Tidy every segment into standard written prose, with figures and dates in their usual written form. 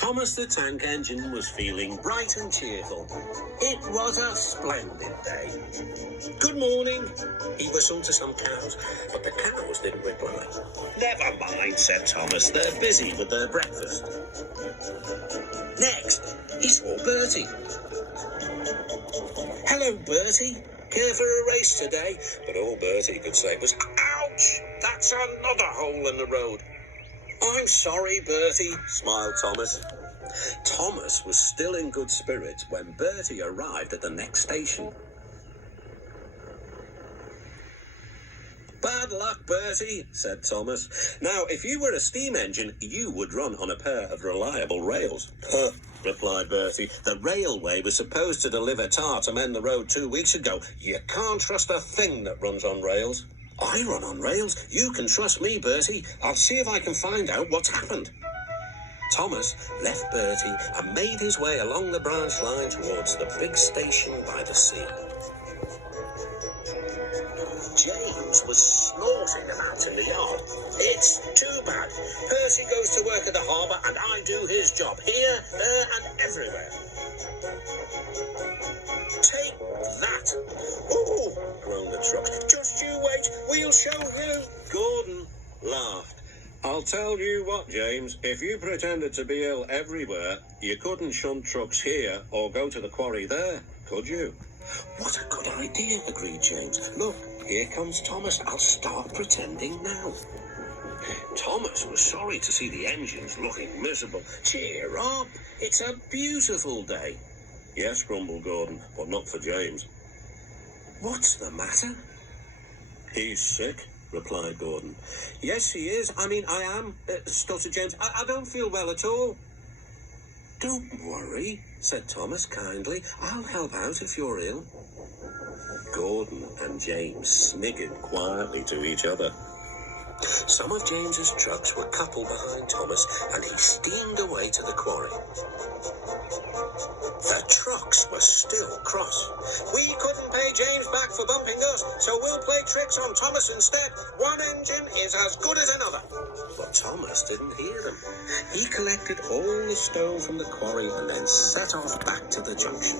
Thomas the Tank Engine was feeling bright and cheerful. It was a splendid day. "Good morning," he whistled to some cows, but the cows didn't reply. "Never mind," said Thomas, "they're busy with their breakfast." Next, he saw Bertie. "Hello, Bertie. Care for a race today?" But all Bertie could say was, "Ouch! That's another hole in the road." "I'm sorry, Bertie," smiled Thomas. Thomas was still in good spirits when Bertie arrived at the next station. "Bad luck, Bertie," said Thomas. "Now, if you were a steam engine, you would run on a pair of reliable rails." "Huh," replied Bertie. "The railway was supposed to deliver tar to mend the road 2 weeks ago. You can't trust a thing that runs on rails." "I run on rails. You can trust me, Bertie. I'll see if I can find out what's happened." Thomas left Bertie and made his way along the branch line towards the big station by the sea. James was snorting about in the yard. "It's too bad. Percy goes to work at the harbour and I do his job, here, there and everywhere." "Take that!" "Oh," groaned the truck. "Just you wait, we'll show you." Gordon laughed. "I'll tell you what, James, if you pretended to be ill everywhere, you couldn't shunt trucks here or go to the quarry there, could you?" "What a good idea," agreed James. "Look, here comes Thomas. I'll start pretending now." Thomas was sorry to see the engines looking miserable. "Cheer up, it's a beautiful day." "Yes," grumbled Gordon, "but not for James." "What's the matter?" "He's sick," replied Gordon. "Yes, he is. I am," stuttered James. I don't feel well at all." "Don't worry," said Thomas kindly. "I'll help out if you're ill." Gordon and James sniggered quietly to each other. Some of James's trucks were coupled behind Thomas, and he steamed away to the quarry. The trucks were still cross. "We couldn't pay James back for bumping us, so we'll play tricks on Thomas instead. One engine is as good as another." But Thomas didn't hear them. He collected all the stone from the quarry and then set off back to the junction.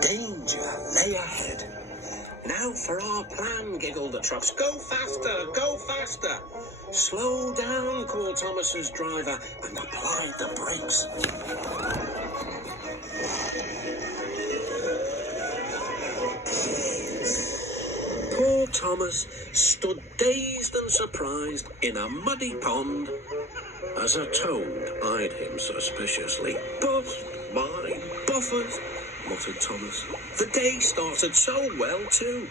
Danger lay ahead. "Now for our plan," giggled the trucks. "Go faster, go faster." "Slow down," called Thomas's driver and applied the brakes. Poor Thomas stood dazed and surprised in a muddy pond as a toad eyed him suspiciously. "Bust my buffers," muttered Thomas. The day started so well, too.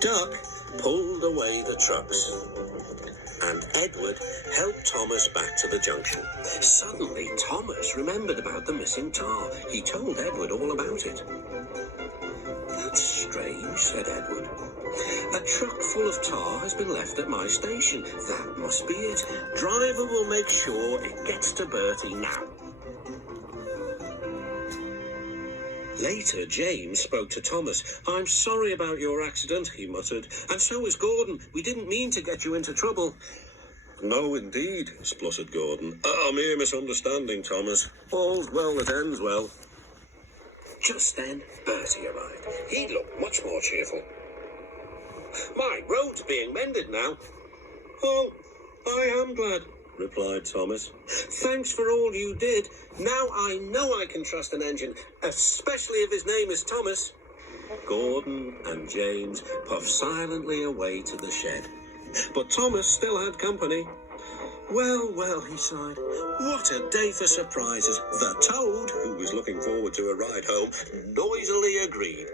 Duck pulled away the trucks, and Edward helped Thomas back to the junction. Suddenly, Thomas remembered about the missing tar. He told Edward all about it. "That's strange," said Edward. "A truck full of tar has been left at my station. That must be it. Driver will make sure it gets to Bertie now." Later, James spoke to Thomas. "I'm sorry about your accident," he muttered. "And so is Gordon. We didn't mean to get you into trouble." "No, indeed," spluttered Gordon. "A mere misunderstanding, Thomas. All's well that ends well." Just then, Bertie arrived. He looked much more cheerful. "My road's being mended now." "Oh, I am glad," replied Thomas. "Thanks for all you did. Now I know I can trust an engine, especially if his name is Thomas." Gordon and James puffed silently away to the shed. But Thomas still had company. "Well, well," he sighed. "What a day for surprises." The toad, who was looking forward to a ride home, noisily agreed.